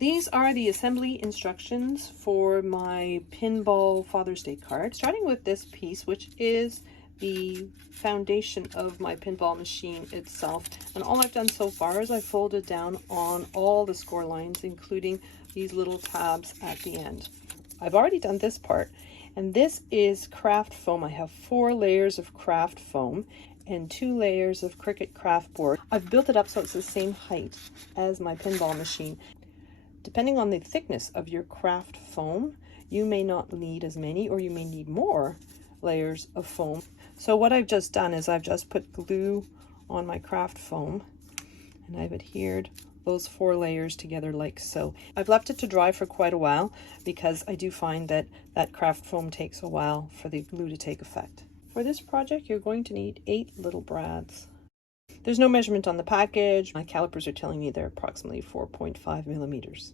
These are the assembly instructions for my Pinball Father's Day card, starting with this piece, which is the foundation of my pinball machine itself. And all I've done so far is I folded down on all the score lines, including these little tabs at the end. I've already done this part, and this is craft foam. I have 4 layers of craft foam and 2 layers of Cricut craft board. I've built it up so it's the same height as my pinball machine. Depending on the thickness of your craft foam, you may not need as many, or you may need more layers of foam. So what I've just done is I've just put glue on my craft foam, and I've adhered those 4 layers together like so. I've left it to dry for quite a while because I do find that craft foam takes a while for the glue to take effect. For this project, you're going to need 8 little brads. There's no measurement on the package. My calipers are telling me they're approximately 4.5 millimeters.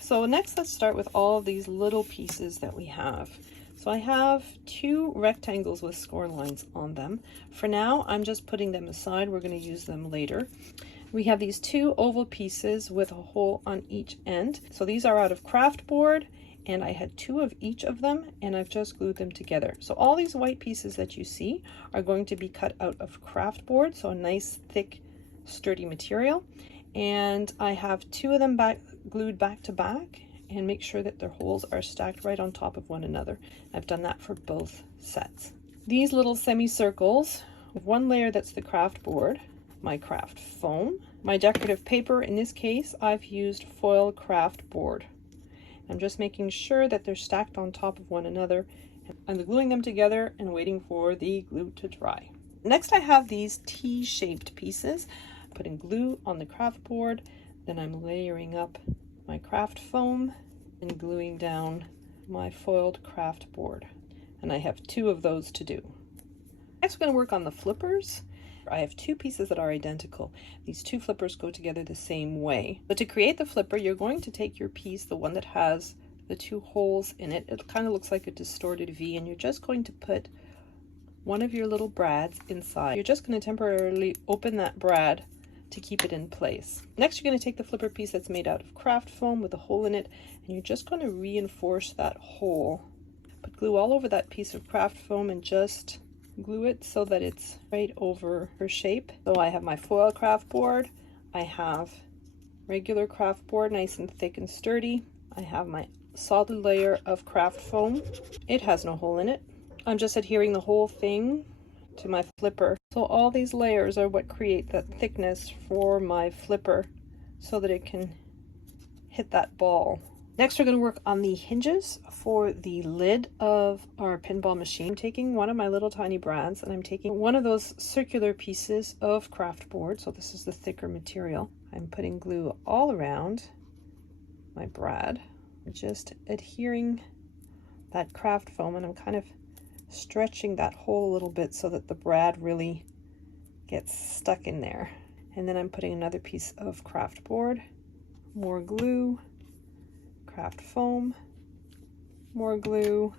So next, let's start with all of these little pieces that we have. So I have 2 rectangles with score lines on them. For now, I'm just putting them aside. We're going to use them later. We have these 2 oval pieces with a hole on each end. So these are out of craft board, and I had 2 of each of them, and I've just glued them together. So all these white pieces that you see are going to be cut out of craft board, so a nice thick sturdy material. And I have 2 of them glued back to back, and make sure that their holes are stacked right on top of one another. I've done that for both sets. These little semicircles, 1 layer that's the craft board, my craft foam, my decorative paper. In this case, I've used foil craft board. I'm just making sure that they're stacked on top of one another, and I'm gluing them together and waiting for the glue to dry. Next, I have these T-shaped pieces. Putting glue on the craft board, then I'm layering up my craft foam and gluing down my foiled craft board. And I have 2 of those to do. Next, we're going to work on the flippers. I have 2 pieces that are identical. These 2 flippers go together the same way. But to create the flipper, you're going to take your piece, the one that has the 2 holes in it. It kind of looks like a distorted V, and you're just going to put one of your little brads inside. You're just going to temporarily open that brad to keep it in place. Next, you're going to take the flipper piece that's made out of craft foam with a hole in it, and you're just going to reinforce that hole. Put glue all over that piece of craft foam and just glue it so that it's right over her shape. So I have my foil craft board, I have regular craft board, nice and thick and sturdy. I have my solid layer of craft foam. It has no hole in it. I'm just adhering the whole thing to my flipper. So all these layers are what create that thickness for my flipper so that it can hit that ball. Next, we're going to work on the hinges for the lid of our pinball machine. I'm taking one of my little tiny brads, and I'm taking one of those circular pieces of craft board. So this is the thicker material. I'm putting glue all around my brad, just adhering that craft foam, and I'm kind of stretching that hole a little bit so that the brad really gets stuck in there. And then I'm putting another piece of craft board, more glue, craft foam, more glue,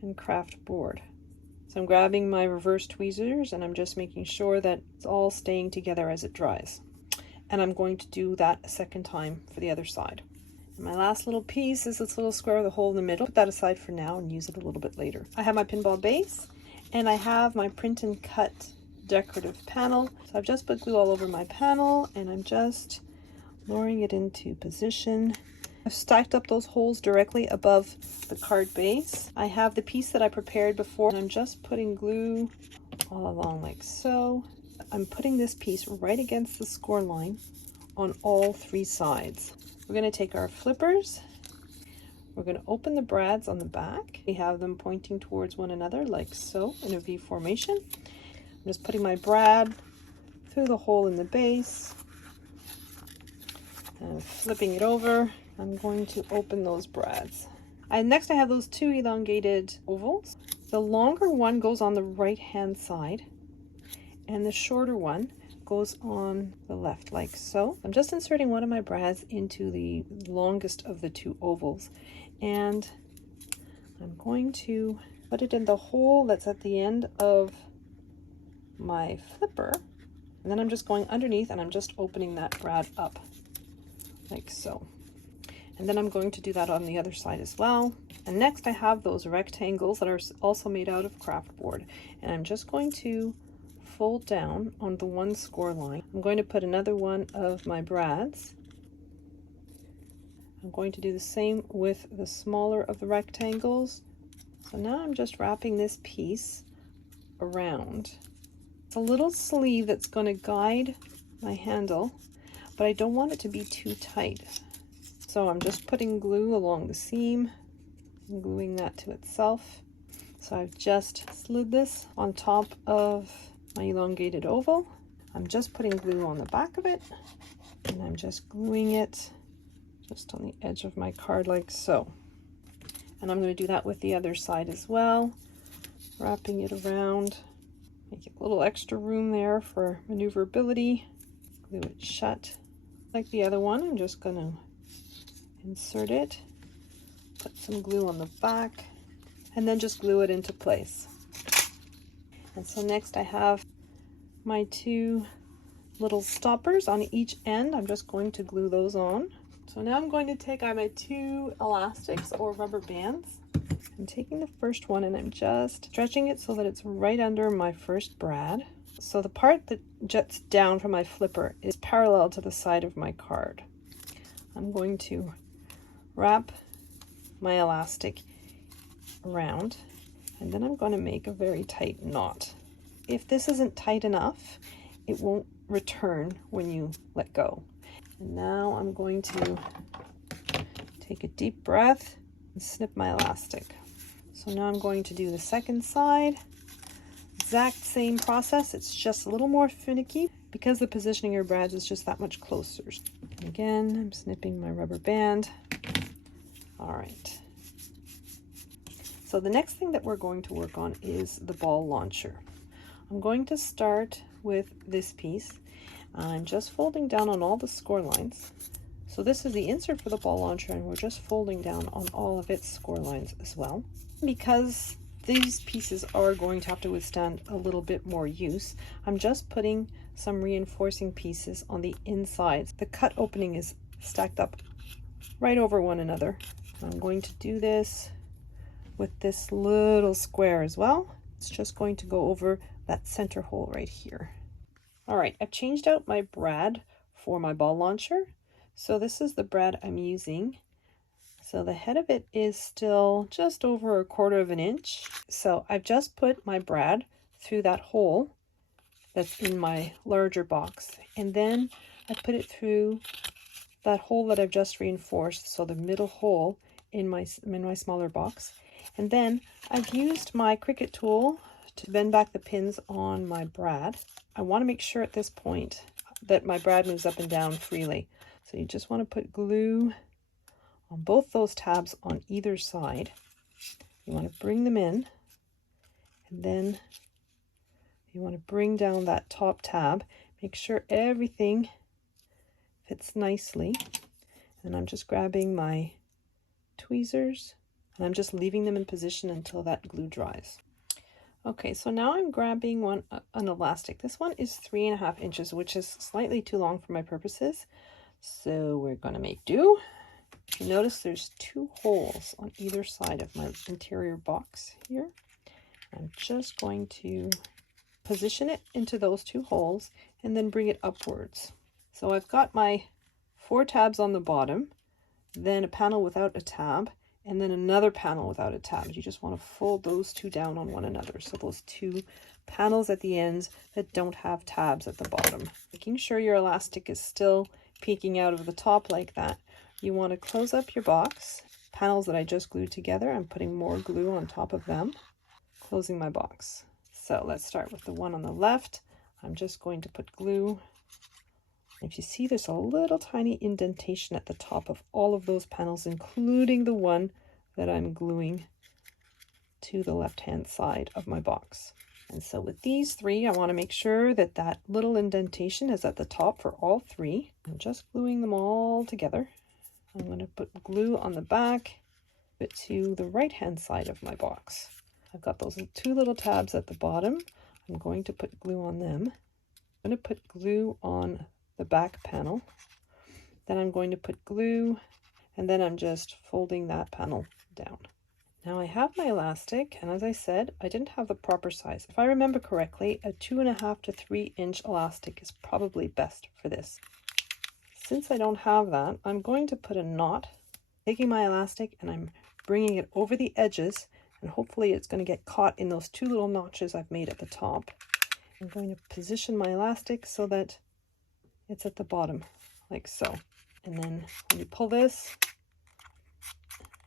and craft board. So I'm grabbing my reverse tweezers, and I'm just making sure that it's all staying together as it dries. And I'm going to do that a second time for the other side. And my last little piece is this little square with a hole in the middle. Put that aside for now and use it a little bit later. I have my pinball base, and I have my print and cut decorative panel. So I've just put glue all over my panel, and I'm just lowering it into position. I've stacked up those holes directly above the card base. I have the piece that I prepared before, and I'm just putting glue all along like so. I'm putting this piece right against the score line on all 3 sides. We're going to take our flippers. We're going to open the brads on the back. We have them pointing towards one another like so in a V formation. I'm just putting my brad through the hole in the base and flipping it over. I'm going to open those brads. Next, I have those 2 elongated ovals. The longer one goes on the right hand side, and the shorter one goes on the left like so. I'm just inserting one of my brads into the longest of the 2 ovals, and I'm going to put it in the hole that's at the end of my flipper, and then I'm just going underneath, and I'm just opening that brad up like so. And then I'm going to do that on the other side as well. And next I have those rectangles that are also made out of craft board. And I'm just going to fold down on the one score line. I'm going to put another one of my brads. I'm going to do the same with the smaller of the rectangles. So now I'm just wrapping this piece around. It's a little sleeve that's going to guide my handle, but I don't want it to be too tight. So I'm just putting glue along the seam and gluing that to itself. So I've just slid this on top of my elongated oval. I'm just putting glue on the back of it, and I'm just gluing it just on the edge of my card like so. And I'm going to do that with the other side as well, wrapping it around, make a little extra room there for maneuverability. Glue it shut. Like the other one, I'm just going to insert it, put some glue on the back, and then just glue it into place. And so next I have my two little stoppers on each end. I'm just going to glue those on. So now I'm going to take my two elastics or rubber bands. I'm taking the first one and I'm just stretching it so that it's right under my first brad. So the part that juts down from my flipper is parallel to the side of my card. I'm going to wrap my elastic around, and then I'm going to make a very tight knot. If this isn't tight enough, it won't return when you let go. And now I'm going to take a deep breath and snip my elastic. So now I'm going to do the second side. Exact same process, it's just a little more finicky because the positioning of your brads is just that much closer. And again, I'm snipping my rubber band. All right. So the next thing that we're going to work on is the ball launcher. I'm going to start with this piece. I'm just folding down on all the score lines. So this is the insert for the ball launcher, and we're just folding down on all of its score lines as well. Because these pieces are going to have to withstand a little bit more use, I'm just putting some reinforcing pieces on the insides. The cut opening is stacked up right over one another. I'm going to do this with this little square as well. It's just going to go over that center hole right here. All right, I've changed out my brad for my ball launcher. So this is the brad I'm using. So the head of it is still just over 1/4 of an inch. So I've just put my brad through that hole that's in my larger box. And then I put it through that hole that I've just reinforced. So the middle hole in my smaller box. And then I've used my Cricut tool to bend back the pins on my brad. I want to make sure at this point that my brad moves up and down freely. So you just want to put glue on both those tabs on either side. You want to bring them in, and then you want to bring down that top tab. Make sure everything fits nicely. And I'm just grabbing my tweezers, and I'm just leaving them in position until that glue dries. Okay, so now I'm grabbing an elastic. This one is 3.5 inches, which is slightly too long for my purposes. So we're going to make do. You notice there's 2 holes on either side of my interior box here. I'm just going to position it into those 2 holes and then bring it upwards. So I've got my 4 tabs on the bottom, then a panel without a tab, and then another panel without a tab. You just want to fold those 2 down on one another. So those 2 panels at the ends that don't have tabs at the bottom. Making sure your elastic is still peeking out of the top like that. You want to close up your box. Panels that I just glued together, I'm putting more glue on top of them. Closing my box. So let's start with the one on the left. I'm just going to put glue. If you see, there's a little tiny indentation at the top of all of those panels, including the one that I'm gluing to the left-hand side of my box. And so with these 3, I want to make sure that that little indentation is at the top for all 3. I'm just gluing them all together. I'm going to put glue on the back, but to the right-hand side of my box. I've got those 2 little tabs at the bottom. I'm going to put glue on them. I'm going to put glue on the back panel. Then I'm going to put glue, and then I'm just folding that panel down. Now I have my elastic, and as I said, I didn't have the proper size. If I remember correctly, a 2.5 to 3 inch elastic is probably best for this. Since I don't have that, I'm going to put a knot, taking my elastic, and I'm bringing it over the edges, and hopefully it's going to get caught in those 2 little notches I've made at the top. I'm going to position my elastic so that it's at the bottom, like so. And then when you pull this,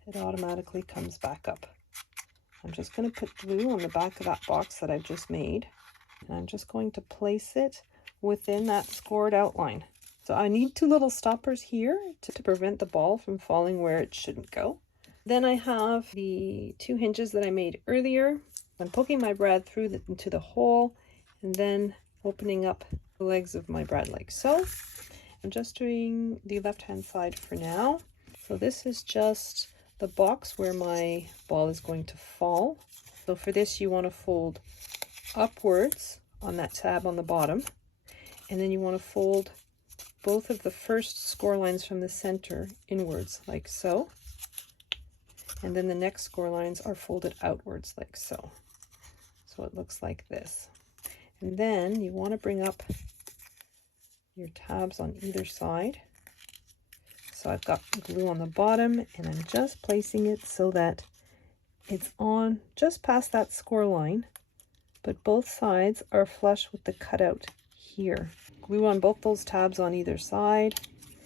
it automatically comes back up. I'm just going to put glue on the back of that box that I've just made, and I'm just going to place it within that scored outline. So I need 2 little stoppers here to prevent the ball from falling where it shouldn't go. Then I have the 2 hinges that I made earlier. I'm poking my brad through into the hole, and then opening up the legs of my brad like so. I'm just doing the left-hand side for now. So this is just the box where my ball is going to fall. So for this, you want to fold upwards on that tab on the bottom, and then you want to fold both of the first score lines from the center inwards like so, and then the next score lines are folded outwards like so. So it looks like this. And then you want to bring up your tabs on either side. So I've got glue on the bottom, and I'm just placing it so that it's on just past that score line, but both sides are flush with the cutout here. Glue on both those tabs on either side,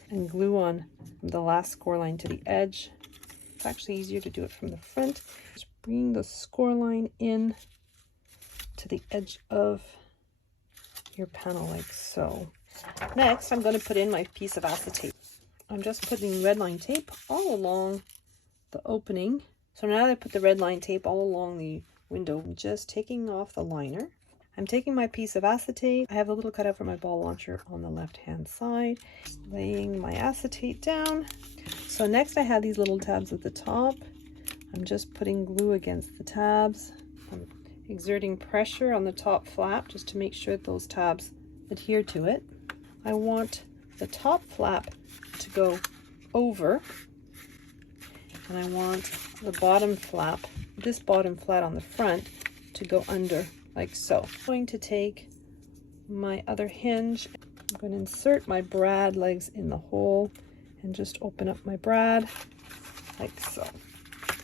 and glue on the last score line to the edge. It's actually easier to do it from the front. Just bring the score line in to the edge of your panel like so. Next, I'm going to put in my piece of acetate. I'm just putting red line tape all along the opening. So now that I put the red line tape all along the window, I'm just taking off the liner. I'm taking my piece of acetate. I have a little cutout for my ball launcher on the left-hand side. Just laying my acetate down. So next I have these little tabs at the top. I'm just putting glue against the tabs. I'm exerting pressure on the top flap just to make sure that those tabs adhere to it. I want the top flap to go over, and I want the bottom flap, this bottom flat on the front, to go under like so. I'm going to take my other hinge. I'm going to insert my brad legs in the hole and just open up my brad like so.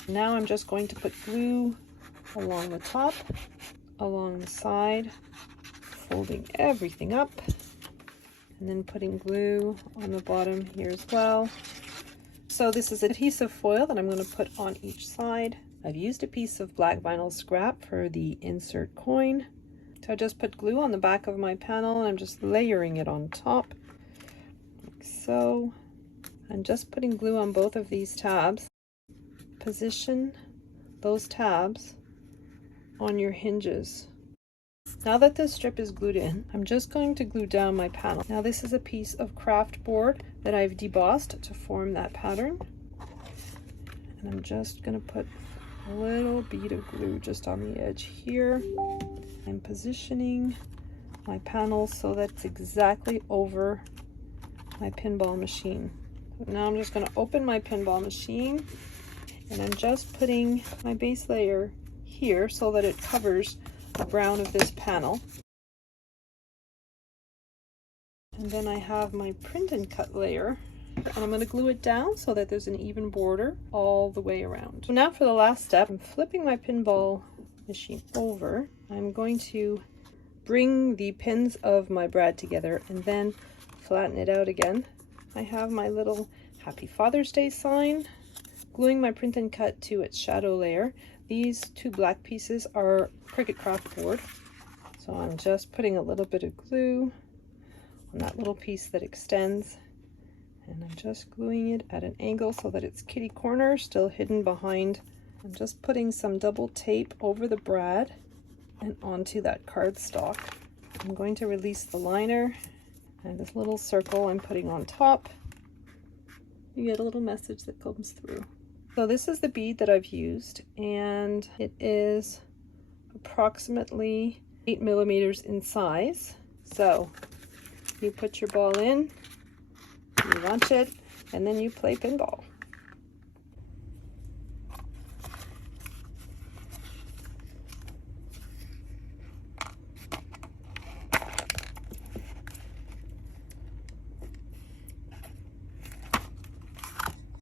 Now I'm just going to put glue along the top, along the side, folding everything up, and then putting glue on the bottom here as well. So this is adhesive foil that I'm going to put on each side. I've used a piece of black vinyl scrap for the insert coin. So I just put glue on the back of my panel, and I'm just layering it on top like so. I'm just putting glue on both of these tabs. Position those tabs on your hinges. Now that this strip is glued in, I'm just going to glue down my panel. Now this is a piece of craft board that I've debossed to form that pattern. And I'm just going to put a little bead of glue just on the edge here. I'm positioning my panel so that it's exactly over my pinball machine. So now I'm just going to open my pinball machine, and I'm just putting my base layer here so that it covers the brown of this panel. And then I have my print and cut layer, and I'm going to glue it down so that there's an even border all the way around. So now for the last step, I'm flipping my pinball machine over. I'm going to bring the pins of my brad together and then flatten it out again. I have my little Happy Father's Day sign, gluing my print and cut to its shadow layer. These 2 black pieces are Cricut craft board, so I'm just putting a little bit of glue on that little piece that extends, and I'm just gluing it at an angle so that it's kitty corner still hidden behind. I'm just putting some double tape over the brad and onto that cardstock. I'm going to release the liner, and this little circle I'm putting on top. You get a little message that comes through. So this is the bead that I've used, and it is approximately 8 millimeters in size. So you put your ball in, you watch it, and then you play pinball.